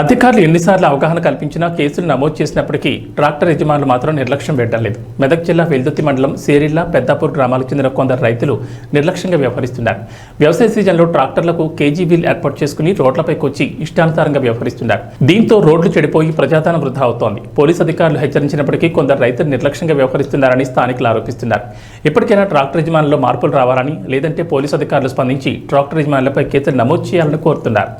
అధికారులు ఎన్నిసార్లు అవగాహన కల్పించినా కేసులు నమోదు చేసినప్పటికీ ట్రాక్టర్ యజమానులు మాత్రం నిర్లక్ష్యం పెట్టలేదు. మెదక్ జిల్లా వెల్దుర్తి మండలం సేరిళ్ల పెద్దాపూర్ గ్రామాలకు చెందిన కొందరు రైతులు నిర్లక్ష్యంగా వ్యవహరిస్తున్నారు. వ్యవసాయ సీజన్లో ట్రాక్టర్లకు కేజీ వీల్ ఏర్పాటు చేసుకుని రోడ్లపైకి వచ్చి ఇష్టానుసారంగా వ్యవహరిస్తున్నారు. దీంతో రోడ్లు చెడిపోయి ప్రజాధనం వృధా అవుతోంది. పోలీసు అధికారులు హెచ్చరించినప్పటికీ కొందరు రైతులు నిర్లక్ష్యంగా వ్యవహరిస్తున్నారని స్థానికులు ఆరోపిస్తున్నారు. ఇప్పటికైనా ట్రాక్టర్ యజమానుల్లో మార్పులు రావాలని, లేదంటే పోలీసు అధికారులు స్పందించి ట్రాక్టర్ యజమానులపై కేసులు నమోదు చేయాలని కోరుతున్నారు.